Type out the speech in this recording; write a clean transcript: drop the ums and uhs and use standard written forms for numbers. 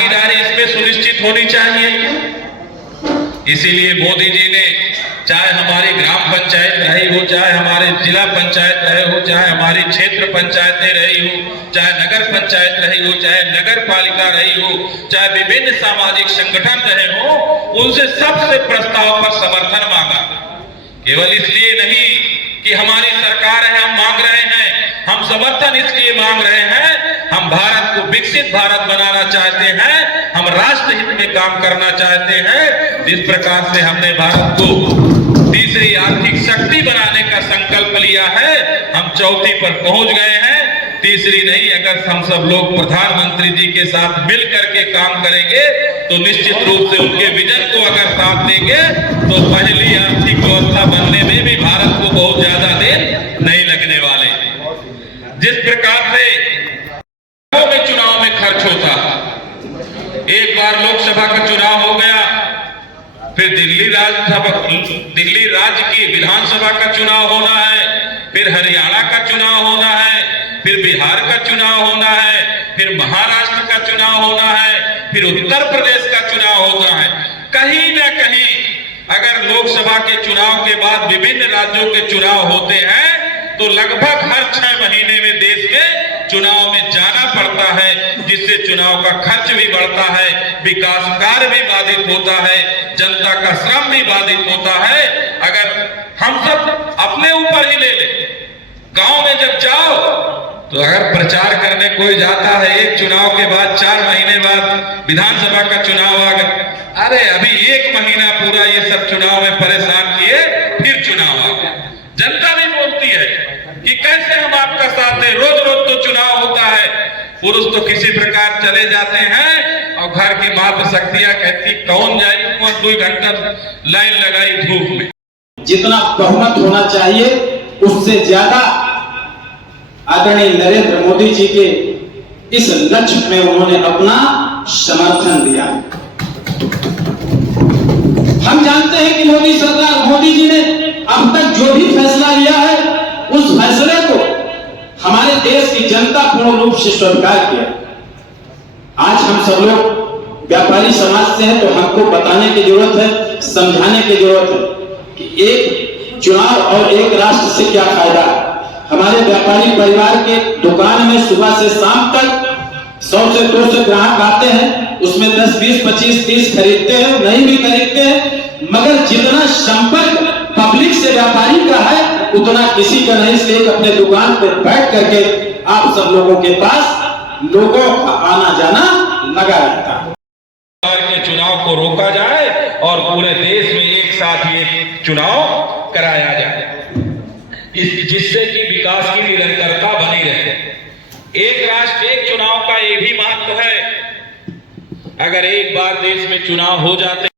भागीदारी इसमें सुनिश्चित होनी चाहिए। इसीलिए मोदी जी ने चाहे हमारी ग्राम पंचायत रही हो, चाहे हमारे जिला पंचायत रहे हो, चाहे हमारी क्षेत्र पंचायतें रही हो, चाहे नगर पंचायत रही हो, चाहे नगर पालिका रही हो, चाहे विभिन्न सामाजिक संगठन रहे हो, उनसे सबसे प्रस्ताव पर समर्थन मांगा। केवल इसलिए नहीं कि हमारी सरकार है हम मांग रहे हैं, हम समर्थन इसलिए मांग रहे हैं, हम भारत को विकसित भारत बनाना चाहते हैं, हम राष्ट्र हित में काम करना चाहते हैं। जिस प्रकार से हमने भारत को तीसरी आर्थिक शक्ति बनाने का संकल्प लिया है, हम चौथी पर पहुंच गए हैं। तीसरी नहीं, अगर हम सब लोग प्रधानमंत्री जी के साथ मिल करके काम करेंगे तो निश्चित रूप से उनके विजन को अगर साथ देंगे तो पहली आर्थिक व्यवस्था बनने में भी भारत को बहुत ज्यादा दिन नहीं लगने वाले। जिस प्रकार से चुनाव में खर्च होता, एक बार लोकसभा का चुनाव हो गया, फिर दिल्ली राज्य की विधानसभा का चुनाव होना है, फिर हरियाणा का चुनाव होना है, फिर बिहार का चुनाव होना है, फिर महाराष्ट्र का चुनाव होना है, फिर उत्तर प्रदेश का चुनाव होना है। कहीं ना कहीं अगर लोकसभा के चुनाव के बाद विभिन्न राज्यों के चुनाव होते हैं तो लगभग हर 6 महीने में देश के चुनाव में जाना पड़ता है, जिससे चुनाव का खर्च भी बढ़ता है, विकास कार्य भी बाधित होता है, जनता का श्रम भी बाधित होता है। अगर हम सब अपने ऊपर ही ले लें, गांव में जब जाओ तो अगर प्रचार करने कोई जाता है, एक चुनाव के बाद 4 महीने बाद विधानसभा का चुनाव आ गया, अरे अभी 1 महीना पूरा ये सब चुनाव में परेशान किए, फिर चुनाव आ गया। जनता भी बोलती है कि कैसे हम आपका साथ दें, रोज रोज तो चुनाव होता है। पुरुष तो किसी प्रकार चले जाते हैं और घर की मातृशक्तियां कहती कौन जाए 2 घंटा लाइन लगाई धूप में। जितना बहुमत होना चाहिए उससे ज्यादा आदरणीय नरेंद्र मोदी जी के इस लक्ष्य में उन्होंने अपना समर्थन दिया। हम जानते हैं कि मोदी जी ने अब तक जो भी फैसला लिया है उस फैसले को हमारे देश की जनता पूर्ण रूप से स्वीकार किया। आज हम सब लोग व्यापारी समाज से हैं तो हमको बताने की जरूरत है, समझाने की जरूरत है कि एक चुनाव और एक राष्ट्र से क्या फायदा है। हमारे व्यापारी परिवार के दुकान में सुबह से शाम तक 100 से 200 ग्राहक आते हैं, उसमें 10, 20, 25, 30 खरीदते हैं, नहीं भी खरीदते हैं, मगर जितना संपर्क पब्लिक से व्यापारी का है उतना किसी का नहीं। इसलिए अपने दुकान पर बैठ करके आप सब लोगों के पास लोगों का आना जाना लगा रहता है। के चुनाव को रोका जाए और पूरे देश में एक साथ ये चुनाव कराया जाए, जिससे कि विकास की निरंतरता बनी रहे। एक राष्ट्र एक चुनाव का ये भी महत्व है। अगर एक बार देश में चुनाव हो जाते